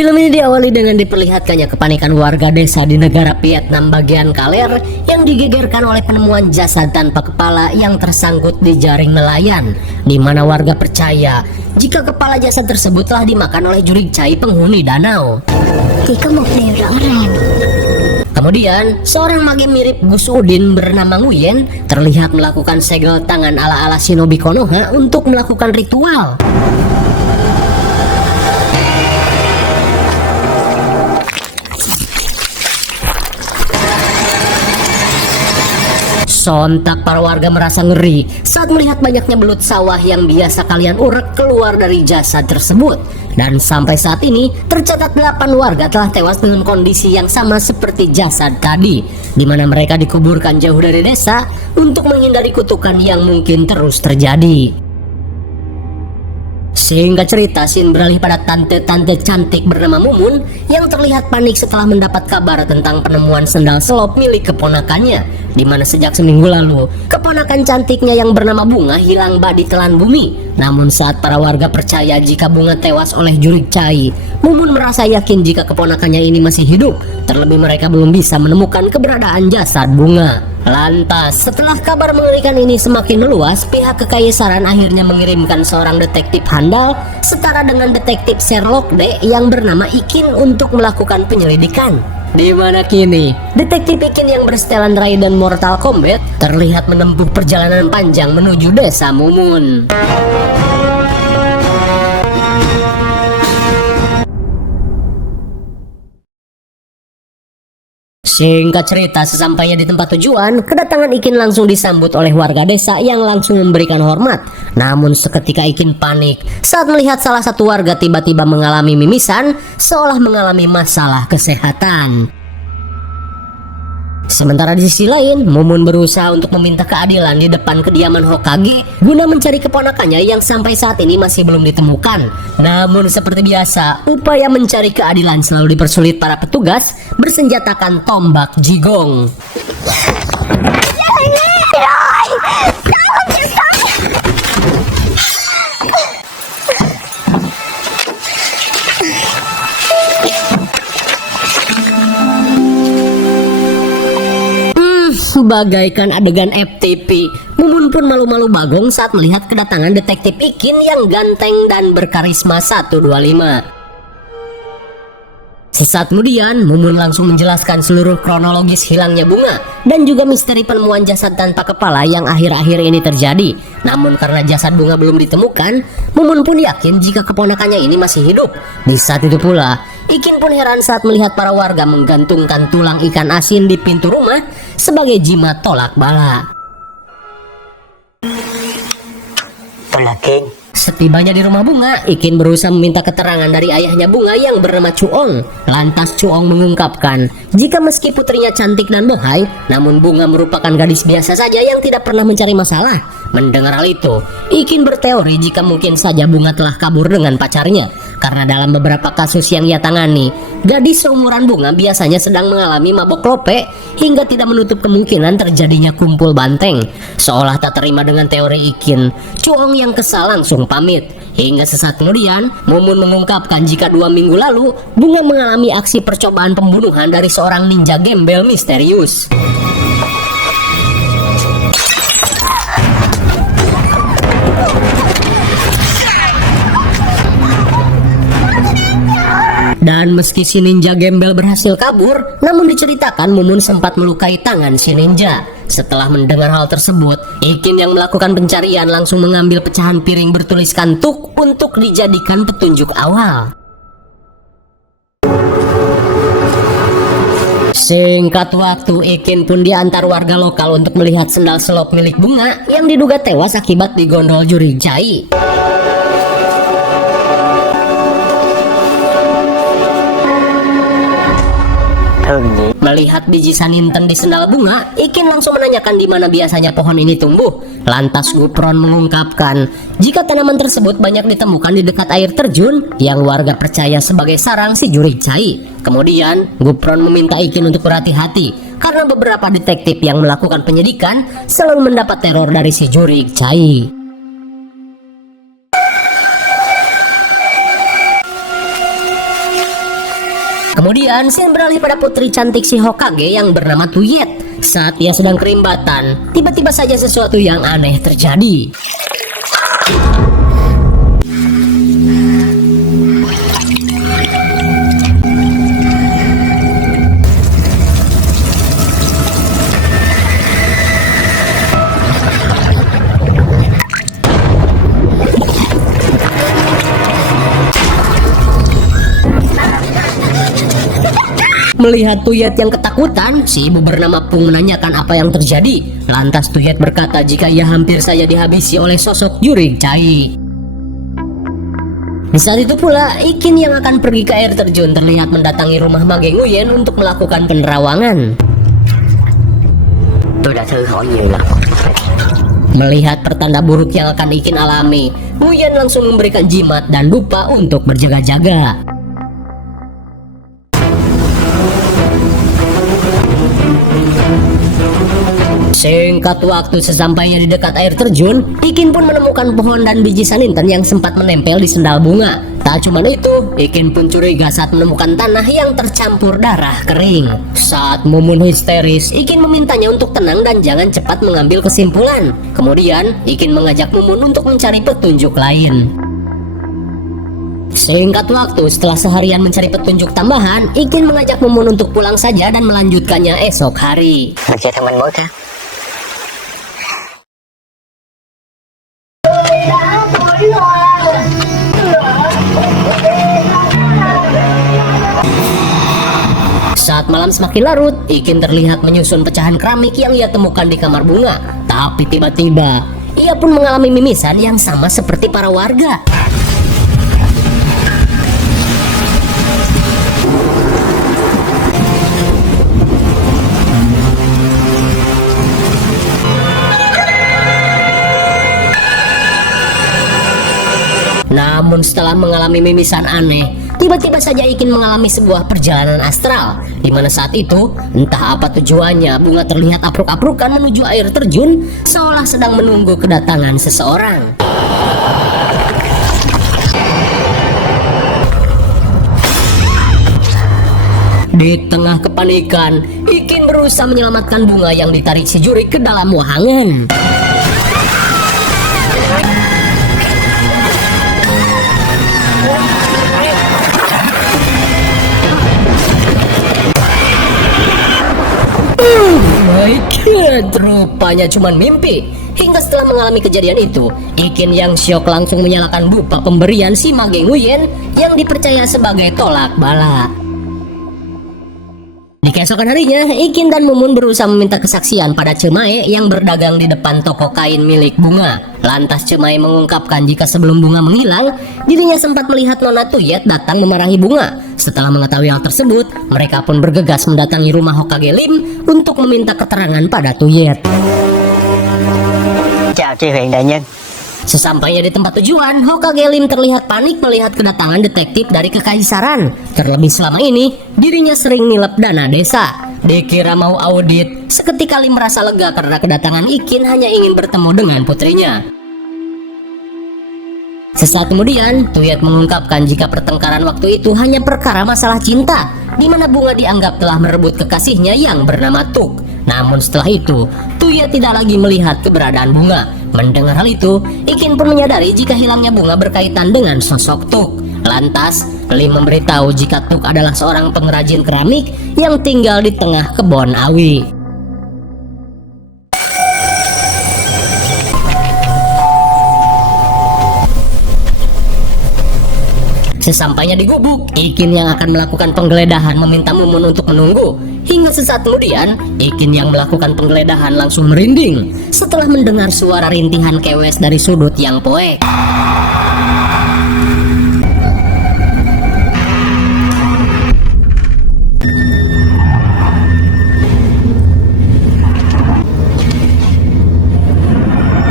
Film ini diawali dengan diperlihatkannya kepanikan warga desa di negara Vietnam bagian Kaler yang digegerkan oleh penemuan jasad tanpa kepala yang tersangkut di jaring nelayan, di mana warga percaya jika kepala jasad tersebut telah dimakan oleh jurig cai penghuni danau. Kemudian, seorang mage mirip Gus Udin bernama Nguyen terlihat melakukan segel tangan ala-ala shinobi Konoha untuk melakukan ritual. Sontak para warga merasa ngeri saat melihat banyaknya belut sawah yang biasa kalian urek keluar dari jasad tersebut. Dan sampai saat ini tercatat 8 warga telah tewas dengan kondisi yang sama seperti jasad tadi, di mana mereka dikuburkan jauh dari desa untuk menghindari kutukan yang mungkin terus terjadi. Sehingga cerita scene beralih pada tante-tante cantik bernama Mumun yang terlihat panik setelah mendapat kabar tentang penemuan sendal selop milik keponakannya, di mana sejak seminggu lalu keponakan cantiknya yang bernama Bunga hilang bak di telan bumi. Namun saat para warga percaya jika Bunga tewas oleh jurig cai, Mumun merasa yakin jika keponakannya ini masih hidup. Terlebih mereka belum bisa menemukan keberadaan jasad Bunga. Lantas, setelah kabar mengerikan ini semakin meluas, pihak kekaisaran akhirnya mengirimkan seorang detektif handal setara dengan detektif Sherlock yang bernama Ikin untuk melakukan penyelidikan. Di mana kini, detektif Ikin yang bersetelan Raiden Mortal Kombat terlihat menempuh perjalanan panjang menuju desa Mumun. Singkat cerita, sesampainya di tempat tujuan, kedatangan Ikin langsung disambut oleh warga desa yang langsung memberikan hormat. Namun seketika Ikin panik saat melihat salah satu warga tiba-tiba mengalami mimisan, seolah mengalami masalah kesehatan. Sementara di sisi lain, Mumun berusaha untuk meminta keadilan di depan kediaman Hokage guna mencari keponakannya yang sampai saat ini masih belum ditemukan. Namun seperti biasa, upaya mencari keadilan selalu dipersulit para petugas bersenjatakan tombak jigong. Bagaikan adegan FTP, Mumun pun malu-malu bagong saat melihat kedatangan detektif Ikin yang ganteng dan berkarisma 125. Sesaat kemudian, Mumun langsung menjelaskan seluruh kronologis hilangnya Bunga dan juga misteri penemuan jasad tanpa kepala yang akhir-akhir ini terjadi. Namun karena jasad Bunga belum ditemukan, Mumun pun yakin jika keponakannya ini masih hidup. Di saat itu pula, Ikin pun heran saat melihat para warga menggantungkan tulang ikan asin di pintu rumah sebagai jimat tolak bala. Setibanya di rumah Bunga, Ikin berusaha meminta keterangan dari ayahnya Bunga yang bernama Chuong. Lantas Chuong mengungkapkan jika meski putrinya cantik dan bohai, namun Bunga merupakan gadis biasa saja yang tidak pernah mencari masalah. Mendengar hal itu, Ikin berteori jika mungkin saja Bunga telah kabur dengan pacarnya. Karena dalam beberapa kasus yang ia tangani, gadis seumuran Bunga biasanya sedang mengalami mabok lope hingga tidak menutup kemungkinan terjadinya kumpul banteng. Seolah tak terima dengan teori Ikin, Chuong yang kesal langsung pamit. Hingga sesaat kemudian, Mumun mengungkapkan jika 2 minggu lalu Bunga mengalami aksi percobaan pembunuhan dari seorang ninja gembel misterius. Dan meski si ninja gembel berhasil kabur, namun diceritakan Mumun sempat melukai tangan si ninja. Setelah mendengar hal tersebut, Ikin yang melakukan pencarian langsung mengambil pecahan piring bertuliskan Tuk untuk dijadikan petunjuk awal. Singkat waktu, Ikin pun diantar warga lokal untuk melihat sendal selop milik Bunga yang diduga tewas akibat digondol jurig cai. Melihat biji saninten di sendal Bunga, Ikin langsung menanyakan di mana biasanya pohon ini tumbuh. Lantas Gupron mengungkapkan jika tanaman tersebut banyak ditemukan di dekat air terjun yang warga percaya sebagai sarang si jurig cai. Kemudian Gupron meminta Ikin untuk berhati-hati karena beberapa detektif yang melakukan penyidikan selalu mendapat teror dari si jurig cai. kemudian scene beralih pada putri cantik si Hokage yang bernama Tuyet. Saat ia sedang kerimbatan, tiba-tiba saja sesuatu yang aneh terjadi. Melihat Tuyet yang ketakutan, si ibu bernama Pung menanyakan apa yang terjadi. Lantas Tuyet berkata jika ia hampir saja dihabisi oleh sosok Jurig Chai. Di saat itu pula, Ikin yang akan pergi ke air terjun terlihat mendatangi rumah Mage Nguyen untuk melakukan penerawangan. Melihat pertanda buruk yang akan Ikin alami, Nguyen langsung memberikan jimat dan lupa untuk berjaga-jaga. Singkat waktu sesampainya di dekat air terjun, Ikin pun menemukan pohon dan biji saninten yang sempat menempel di sendal bunga. Tak cuma itu, Ikin pun curiga saat menemukan tanah yang tercampur darah kering. Saat Mumun histeris, Ikin memintanya untuk tenang dan jangan cepat mengambil kesimpulan. Kemudian, Ikin mengajak Mumun untuk mencari petunjuk lain. Singkat waktu, setelah seharian mencari petunjuk tambahan, Ikin mengajak Mumun untuk pulang saja dan melanjutkannya esok hari. Saat malam semakin larut, Ikin terlihat menyusun pecahan keramik yang ia temukan di kamar bunga. Tapi tiba-tiba, ia pun mengalami mimisan yang sama seperti para warga. Namun setelah mengalami mimisan aneh, tiba-tiba saja Ikin mengalami sebuah perjalanan astral, di mana saat itu, entah apa tujuannya, bunga terlihat apruk-aprukan menuju air terjun, seolah sedang menunggu kedatangan seseorang. Di tengah kepanikan, Ikin berusaha menyelamatkan bunga yang ditarik si Jurig ke dalam wahangan. My God, rupanya cuma mimpi. Hingga setelah mengalami kejadian itu, Ikin yang syok langsung menyalakan dupa pemberian si Mage Nguyen yang dipercaya sebagai tolak bala. Di keesokan harinya, Ikin dan Mumun berusaha meminta kesaksian pada Cemae yang berdagang di depan toko kain milik bunga. Lantas Cemae mengungkapkan jika sebelum bunga menghilang, dirinya sempat melihat Nona Tuyet datang memarahi bunga. Setelah mengetahui hal tersebut, mereka pun bergegas mendatangi rumah Hokage Lim untuk meminta keterangan pada Tuyet. Sesampainya di tempat tujuan, Hokage Lim terlihat panik melihat kedatangan detektif dari kekaisaran. Terlebih selama ini, dirinya sering nilep dana desa. Dikira mau audit, seketika Lim merasa lega karena kedatangan Ikin hanya ingin bertemu dengan putrinya. Sesaat kemudian, Tuyet mengungkapkan jika pertengkaran waktu itu hanya perkara masalah cinta, di mana bunga dianggap telah merebut kekasihnya yang bernama Tuk. Namun setelah itu, Tuyet tidak lagi melihat keberadaan bunga. Mendengar hal itu, Ikin pun menyadari jika hilangnya bunga berkaitan dengan sosok Tuk. Lantas, Lim memberitahu jika Tuk adalah seorang pengrajin keramik yang tinggal di tengah kebun awi. Sesampainya di gubuk, Ikin yang akan melakukan penggeledahan meminta Mumun untuk menunggu. Hingga sesaat kemudian, Ikin yang melakukan penggeledahan langsung merinding setelah mendengar suara rintihan kewes dari sudut yang poek.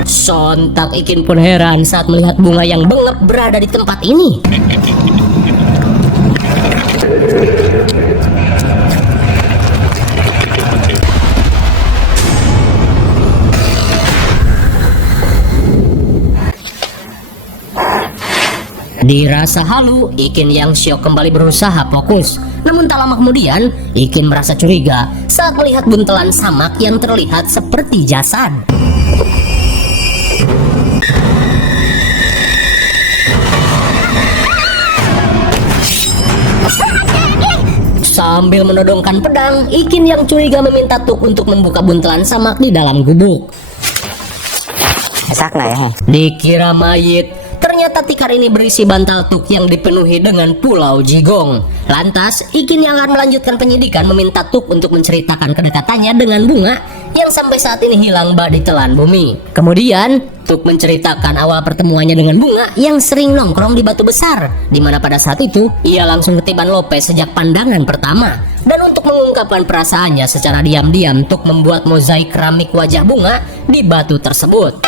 Sontak Ikin pun heran saat melihat bunga yang bengap berada di tempat ini. Dirasa halu, Ikin yang syok kembali berusaha fokus. Namun tak lama kemudian, Ikin merasa curiga saat melihat buntelan samak yang terlihat seperti jasad. Sambil menodongkan pedang, Ikin yang curiga meminta Tuk untuk membuka buntelan samak di dalam gubuk. Dikira mayit, ternyata tikar ini berisi bantal Tuk yang dipenuhi dengan pulau Jigong. Lantas, Ikin yang akan melanjutkan penyidikan meminta Tuk untuk menceritakan kedekatannya dengan bunga yang sampai saat ini hilang bah ditelan bumi. Kemudian, Tuk menceritakan awal pertemuannya dengan bunga yang sering nongkrong di batu besar, di mana pada saat itu ia langsung ketiban Lope sejak pandangan pertama. Dan untuk mengungkapkan perasaannya secara diam-diam, Tuk membuat mozaik keramik wajah bunga di batu tersebut.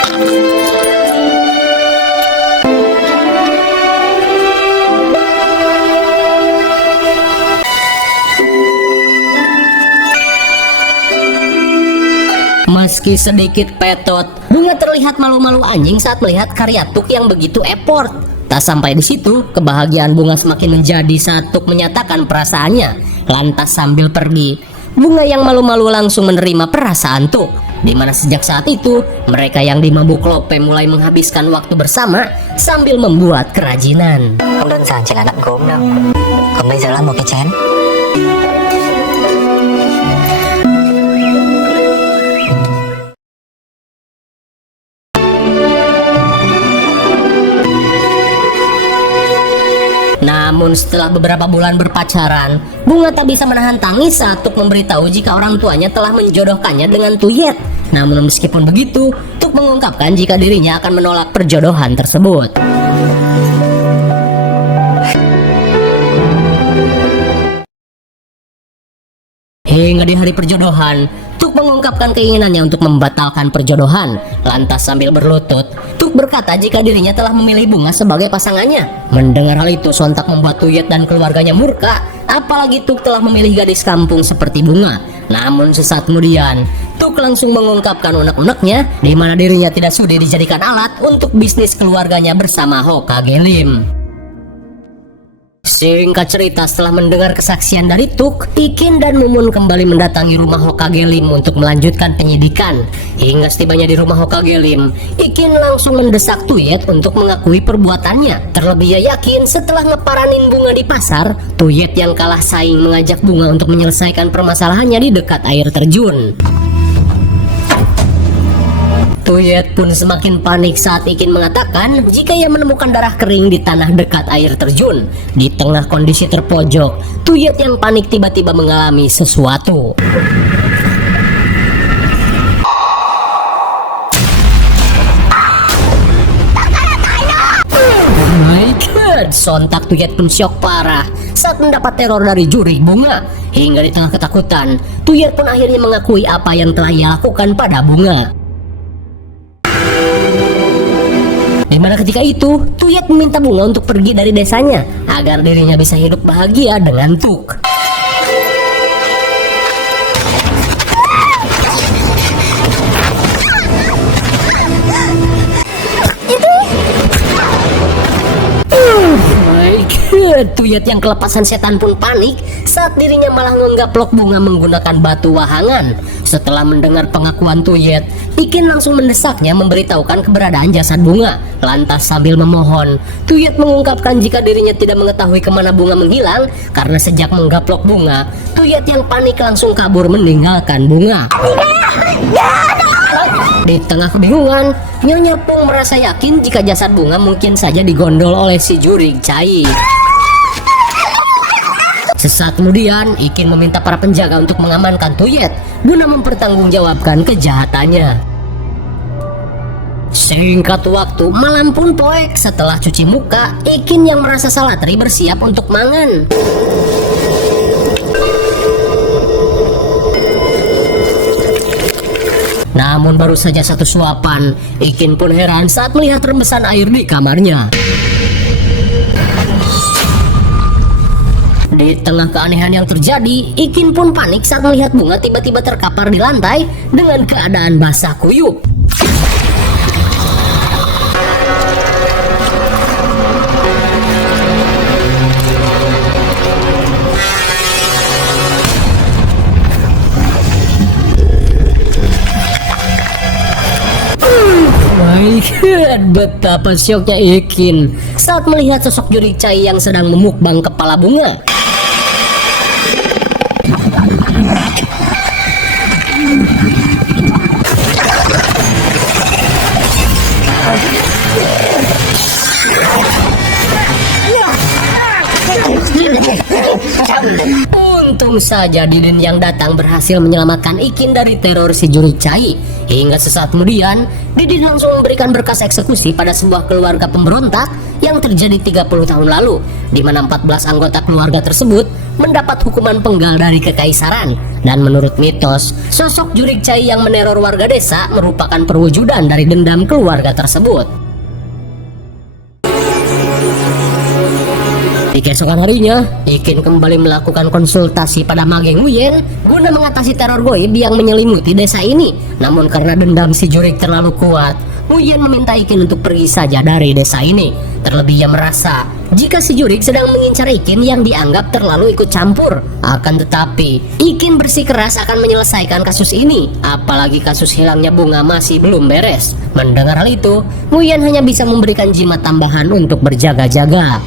Meski sedikit petot, bunga terlihat malu-malu anjing saat melihat karya Tuk yang begitu effort. Tak sampai di situ, kebahagiaan bunga semakin menjadi saat Tuk menyatakan perasaannya. Lantas sambil pergi, bunga yang malu-malu langsung menerima perasaan Tuk. Di mana sejak saat itu, mereka yang di Mabuk Lope mulai menghabiskan waktu bersama sambil membuat kerajinan. Không đơn giản chỉ là nặn gốm đâu. Còn bây giờ là một cái chén. Namun setelah beberapa bulan berpacaran, bunga tak bisa menahan tangis saat Tuk memberitahu jika orang tuanya telah menjodohkannya dengan Tuyet. Namun meskipun begitu, Tuk mengungkapkan jika dirinya akan menolak perjodohan tersebut. Hingga di hari perjodohan, Tuk mengungkapkan keinginannya untuk membatalkan perjodohan. Lantas sambil berlutut, Tuk berkata jika dirinya telah memilih bunga sebagai pasangannya. Mendengar hal itu sontak membuat Tuyet dan keluarganya murka, apalagi Tuk telah memilih gadis kampung seperti bunga. Namun sesaat kemudian, Tuk langsung mengungkapkan unek-uneknya di mana dirinya tidak sudi dijadikan alat untuk bisnis keluarganya bersama Hokage Lim. Singkat cerita, setelah mendengar kesaksian dari Tuk, Ikin dan Mumun kembali mendatangi rumah Hokage Lim untuk melanjutkan penyidikan. Hingga setibanya di rumah Hokage Lim, Ikin langsung mendesak Tuyet untuk mengakui perbuatannya. Terlebih ia yakin setelah ngeparanin bunga di pasar, Tuyet yang kalah saing mengajak bunga untuk menyelesaikan permasalahannya di dekat air terjun. Tuyet pun semakin panik saat Ikin mengatakan jika ia menemukan darah kering di tanah dekat air terjun. Di tengah kondisi terpojok, Tuyet yang panik tiba-tiba mengalami sesuatu. Oh my god, sontak Tuyet pun syok parah saat mendapat teror dari juri bunga. Hingga di tengah ketakutan, Tuyet pun akhirnya mengakui apa yang telah ia lakukan pada bunga. Dimana ketika itu, Tuyet meminta bunga untuk pergi dari desanya agar dirinya bisa hidup bahagia dengan Tuk. Tuyet yang kelepasan setan pun panik saat dirinya malah menggaplok bunga menggunakan batu wahangan. Setelah mendengar pengakuan Tuyet, Ikin langsung mendesaknya memberitahukan keberadaan jasad bunga. Lantas sambil memohon, Tuyet mengungkapkan jika dirinya tidak mengetahui kemana bunga menghilang karena sejak menggaplok bunga, Tuyet yang panik langsung kabur meninggalkan bunga. Di tengah kebingungan, Nyonya Pung merasa yakin jika jasad bunga mungkin saja digondol oleh si Jurig Cai. Sesaat kemudian, Ikin meminta para penjaga untuk mengamankan Tuyet guna mempertanggungjawabkan kejahatannya. Singkat waktu, malam pun poek. Setelah cuci muka, Ikin yang merasa salatri bersiap untuk mangan. Namun baru saja satu suapan, Ikin pun heran saat melihat rembesan air di kamarnya. Di tengah keanehan yang terjadi, Ikin pun panik saat melihat bunga tiba-tiba terkapar di lantai dengan keadaan basah kuyup. Dan betapa syoknya Ikin saat melihat sosok Jurik Cai yang sedang memukbang kepala bunga. Untung saja Didin yang datang berhasil menyelamatkan Ikin dari teror si Jurik Cai. Hingga sesaat kemudian, Didin langsung memberikan berkas eksekusi pada sebuah keluarga pemberontak yang terjadi 30 tahun lalu, di mana 14 anggota keluarga tersebut mendapat hukuman penggal dari kekaisaran. Dan menurut mitos, sosok Jurik Cai yang meneror warga desa merupakan perwujudan dari dendam keluarga tersebut. Di keesokan harinya, Ikin kembali melakukan konsultasi pada Mage Nguyen guna mengatasi teror goib yang menyelimuti desa ini. Namun karena dendam si Jurik terlalu kuat, Nguyen meminta Ikin untuk pergi saja dari desa ini. Terlebih ia merasa jika si Jurik sedang mengincar Ikin yang dianggap terlalu ikut campur. Akan tetapi, Ikin bersikeras akan menyelesaikan kasus ini, apalagi kasus hilangnya bunga masih belum beres. Mendengar hal itu, Nguyen hanya bisa memberikan jimat tambahan untuk berjaga-jaga.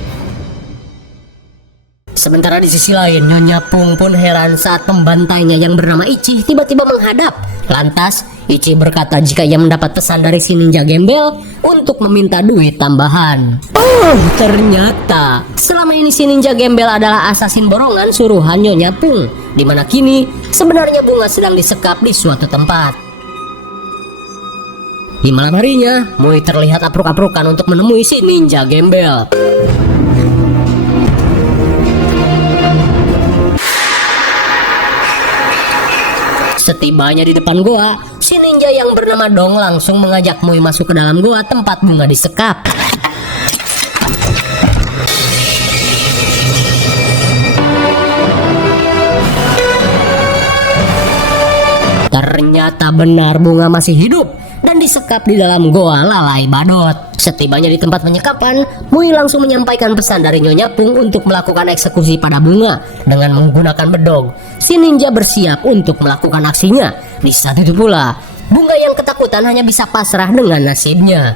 Sementara di sisi lain, Nyonya Pung pun heran saat pembantainya yang bernama Ichi tiba-tiba menghadap. Lantas, Ichi berkata jika ia mendapat pesan dari si ninja gembel untuk meminta duit tambahan. Oh, ternyata selama ini si ninja gembel adalah asasin borongan suruhan Nyonya Pung, dimana kini sebenarnya bunga sedang disekap di suatu tempat. Di malam harinya, Mui terlihat apruk-aprukan untuk menemui si ninja gembel. Setibanya di depan goa, si ninja yang bernama Dong langsung mengajak Mui masuk ke dalam goa tempat bunga disekap. Ternyata benar bunga masih hidup dan disekap di dalam goa lalai badot. Setibanya di tempat penyekapan, Mui langsung menyampaikan pesan dari Nyonya Pung untuk melakukan eksekusi pada bunga dengan menggunakan bedog. Si ninja bersiap untuk melakukan aksinya. Di saat itu pula, bunga yang ketakutan hanya bisa pasrah dengan nasibnya.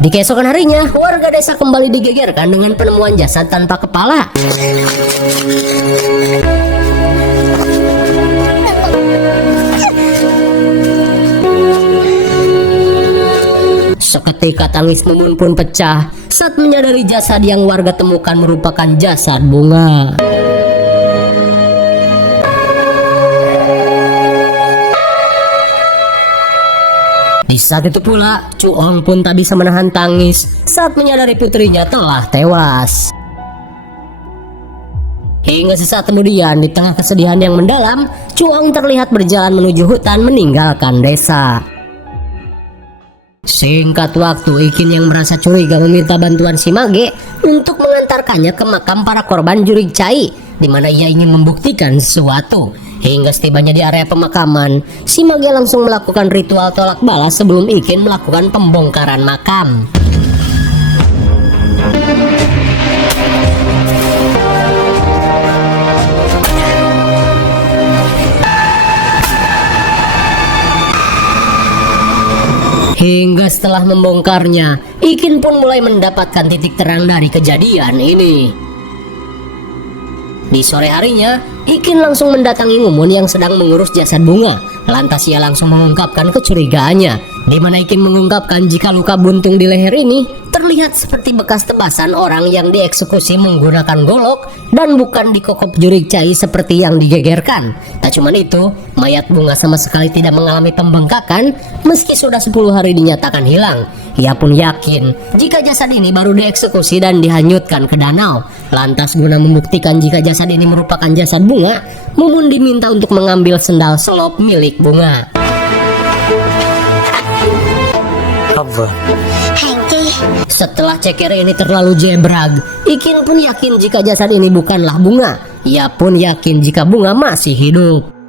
Di keesokan harinya, warga desa kembali digegerkan dengan penemuan jasad tanpa kepala. Seketika tangis Mumun pun pecah saat menyadari jasad yang warga temukan merupakan jasad bunga. Di saat itu pula, Cuong pun tak bisa menahan tangis saat menyadari putrinya telah tewas. Hingga sesaat kemudian, di tengah kesedihan yang mendalam, Cuong terlihat berjalan menuju hutan meninggalkan desa. Singkat waktu, Ikin yang merasa curiga meminta bantuan si Mage untuk mengantarkannya ke makam para korban Jurik Cai, di mana ia ingin membuktikan sesuatu. Hingga setibanya di area pemakaman, si Mage langsung melakukan ritual tolak balas sebelum Ikin melakukan pembongkaran makam. Hingga setelah membongkarnya, Ikin pun mulai mendapatkan titik terang dari kejadian ini. Di sore harinya, Ikin langsung mendatangi Mumun yang sedang mengurus jasad bunga. Lantas ia langsung mengungkapkan kecurigaannya, di mana Ikin mengungkapkan jika luka buntung di leher ini terlihat seperti bekas tebasan orang yang dieksekusi menggunakan golok dan bukan dikokop Jurik Cai seperti yang digegerkan. Tak cuma itu, mayat bunga sama sekali tidak mengalami pembengkakan meski sudah 10 hari dinyatakan hilang. Ia pun yakin jika jasad ini baru dieksekusi dan dihanyutkan ke danau. Lantas guna membuktikan jika jasad ini merupakan jasad bunga, Mumun diminta untuk mengambil sendal selop milik bunga. Setelah ceker ini terlalu jebrag, Ikin pun yakin jika jasad ini bukanlah bunga. Ia pun yakin jika bunga masih hidup.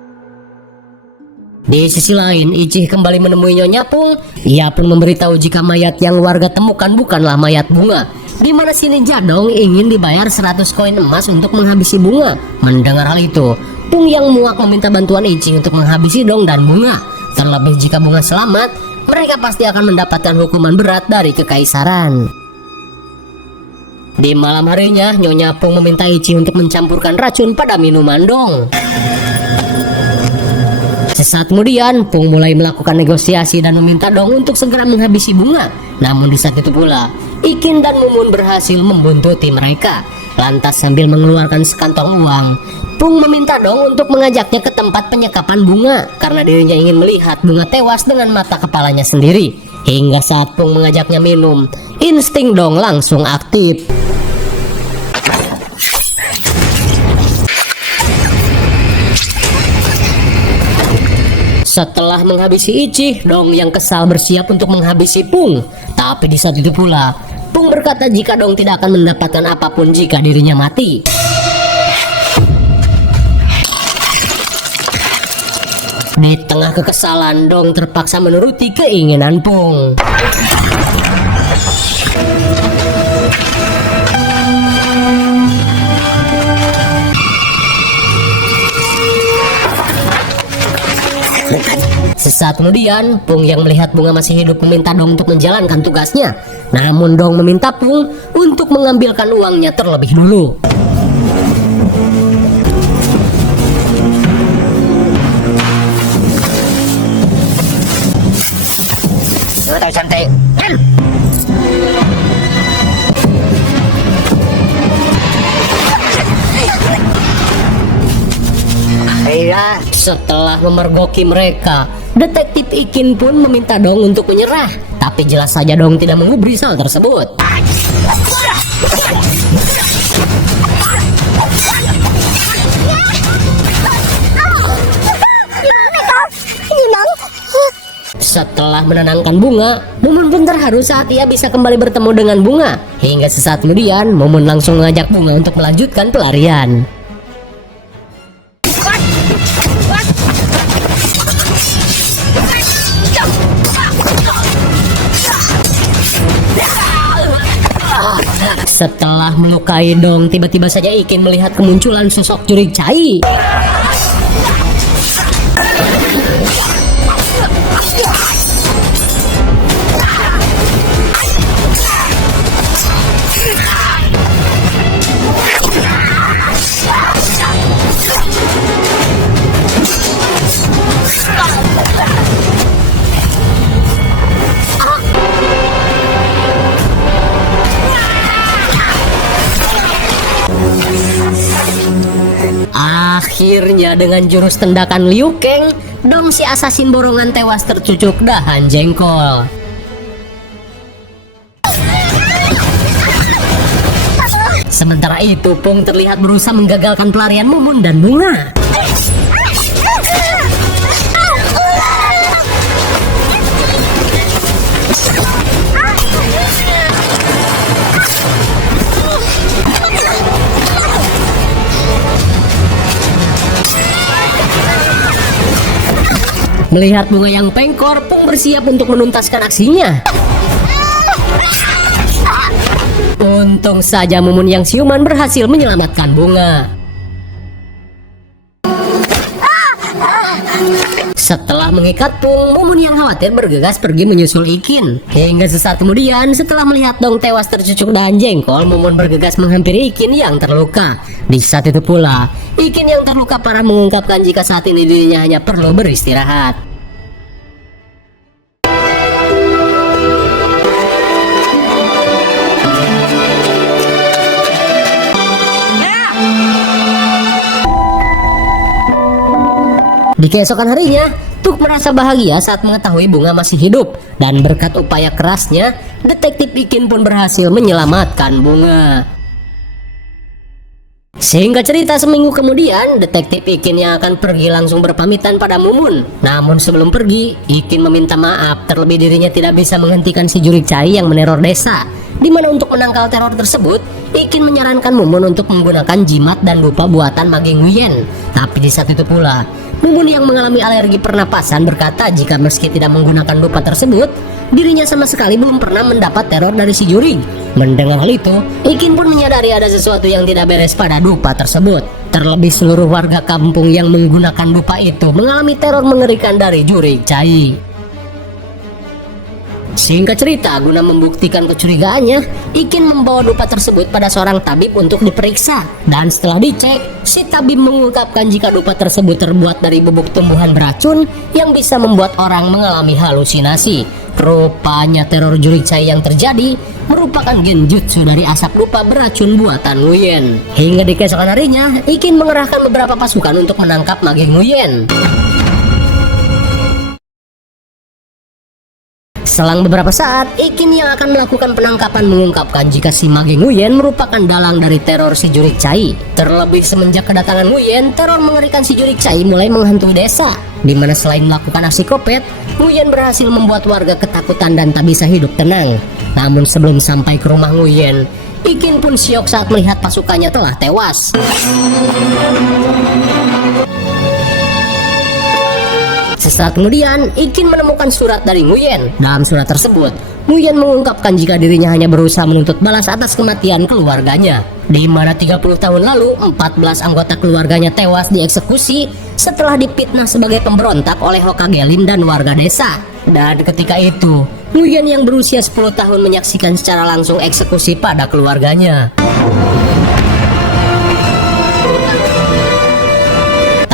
Di sisi lain, Ichi kembali menemui Nyonya Pung. Ia pun memberitahu jika mayat yang warga temukan bukanlah mayat bunga. di mana si ninja dong ingin dibayar 100 koin emas untuk menghabisi bunga. Mendengar hal itu, Pung yang muak meminta bantuan Ichi untuk menghabisi dong dan bunga. Terlebih jika bunga selamat, mereka pasti akan mendapatkan hukuman berat dari kekaisaran. Di malam harinya, Nyonya Pung meminta Ichi untuk mencampurkan racun pada minuman dong. Sesaat kemudian, Pung mulai melakukan negosiasi dan meminta dong untuk segera menghabisi bunga. Namun di saat itu pula, Ikin dan Mumun berhasil membuntuti mereka. Lantas sambil mengeluarkan sekantong uang, Pung meminta dong untuk mengajaknya ke tempat penyekapan bunga karena dirinya ingin melihat bunga tewas dengan mata kepalanya sendiri. Hingga saat Pung mengajaknya minum, insting dong langsung aktif. Setelah menghabisi Ichi, dong yang kesal bersiap untuk menghabisi Pung. Tapi di saat itu pula, Pung berkata jika dong tidak akan mendapatkan apapun jika dirinya mati. Di tengah kekesalan, dong terpaksa menuruti keinginan Pung. Sesaat kemudian, Pung yang melihat bunga masih hidup meminta dong untuk menjalankan tugasnya. Namun dong meminta Pung untuk mengambilkan uangnya terlebih dulu. Tahu santai. Iya. Setelah memergoki mereka, Detektif Ikin pun meminta dong untuk menyerah. Tapi jelas saja dong tidak mengubris hal tersebut. Setelah menenangkan bunga, Mumun pun terharu saat ia bisa kembali bertemu dengan bunga. Hingga sesaat kemudian, Mumun langsung mengajak bunga untuk melanjutkan pelarian. Setelah melukai dong, tiba-tiba saja Ikin melihat kemunculan sosok Jurik Cai. Akhirnya dengan jurus tendakan Liu Kang, dong si asasin borongan tewas tercucuk dahan jengkol. Sementara itu, Pung terlihat berusaha menggagalkan pelarian Mumun dan Bunga. Melihat Bunga yang pengkor, Pung bersiap untuk menuntaskan aksinya. Untung saja Mumun yang siuman berhasil menyelamatkan Bunga. Setelah mengikat Pung, Mumun yang khawatir bergegas pergi menyusul Ikin. Hingga sesaat kemudian, setelah melihat dong tewas tercucuk dahan jengkol, Mumun bergegas menghampiri Ikin yang terluka. Di saat itu pula, Ikin yang terluka parah mengungkapkan jika saat ini dirinya hanya perlu beristirahat. Di keesokan harinya, Tuk merasa bahagia saat mengetahui Bunga masih hidup. Dan berkat upaya kerasnya, Detektif Ikin pun berhasil menyelamatkan Bunga. Sehingga cerita seminggu kemudian, Detektif Ikin yang akan pergi langsung berpamitan pada Mumun. Namun sebelum pergi, Ikin meminta maaf terlebih dirinya tidak bisa menghentikan si Jurik Cai yang meneror desa. Dimana untuk menangkal teror tersebut, Ikin menyarankan Mumun untuk menggunakan jimat dan dupa buatan Mage Nguyen. Tapi di saat itu pula, Mumun yang mengalami alergi pernapasan berkata jika meski tidak menggunakan dupa tersebut, dirinya sama sekali belum pernah mendapat teror dari si Jurig. Mendengar hal itu, Ikin pun menyadari ada sesuatu yang tidak beres pada dupa tersebut. Terlebih seluruh warga kampung yang menggunakan dupa itu mengalami teror mengerikan dari Jurig Chai. Singkat cerita, guna membuktikan kecurigaannya, Ikin membawa dupa tersebut pada seorang tabib untuk diperiksa. Dan setelah dicek, si tabib mengungkapkan jika dupa tersebut terbuat dari bubuk tumbuhan beracun yang bisa membuat orang mengalami halusinasi. Rupanya teror Jurig Chai yang terjadi merupakan genjutsu dari asap dupa beracun buatan Nguyen. Hingga di keesokan harinya, Ikin mengerahkan beberapa pasukan untuk menangkap mage Nguyen. Selang beberapa saat, Ikin yang akan melakukan penangkapan mengungkapkan jika si mage Nguyen merupakan dalang dari teror si Jurig Chai. Terlebih semenjak kedatangan Nguyen, teror mengerikan si Jurig Chai mulai menghantui desa, di mana selain melakukan aksi kopet, Nguyen berhasil membuat warga ketakutan dan tak bisa hidup tenang. Namun sebelum sampai ke rumah Nguyen, Ikin pun syok saat melihat pasukannya telah tewas. Sesaat kemudian, Ikin menemukan surat dari Nguyen. Dalam surat tersebut, Nguyen mengungkapkan jika dirinya hanya berusaha menuntut balas atas kematian keluarganya, di mana 30 tahun lalu 14 anggota keluarganya tewas dieksekusi setelah dipitnah sebagai pemberontak oleh Hokage Lin dan warga desa. Dan ketika itu, Nguyen yang berusia 10 tahun menyaksikan secara langsung eksekusi pada keluarganya.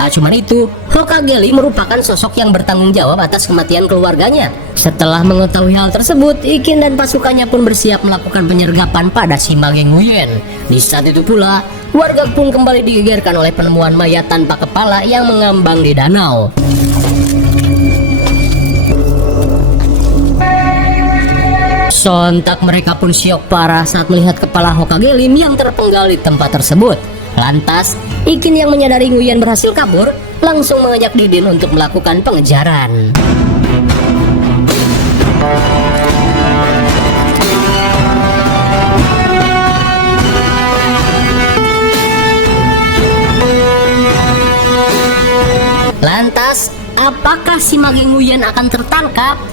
Tak cuma itu, Hokage Lee merupakan sosok yang bertanggung jawab atas kematian keluarganya. Setelah mengetahui hal tersebut, Ikin dan pasukannya pun bersiap melakukan penyergapan pada si mage Nguyen. Di saat itu pula, warga pun kembali digegerkan oleh penemuan mayat tanpa kepala yang mengambang di danau. Sontak mereka pun syok parah saat melihat kepala Hokage Lim yang terpenggal di tempat tersebut. Lantas, Ikin yang menyadari Nguyen berhasil kabur, langsung mengajak Didin untuk melakukan pengejaran. Lantas, apakah si mage Nguyen akan tertangkap?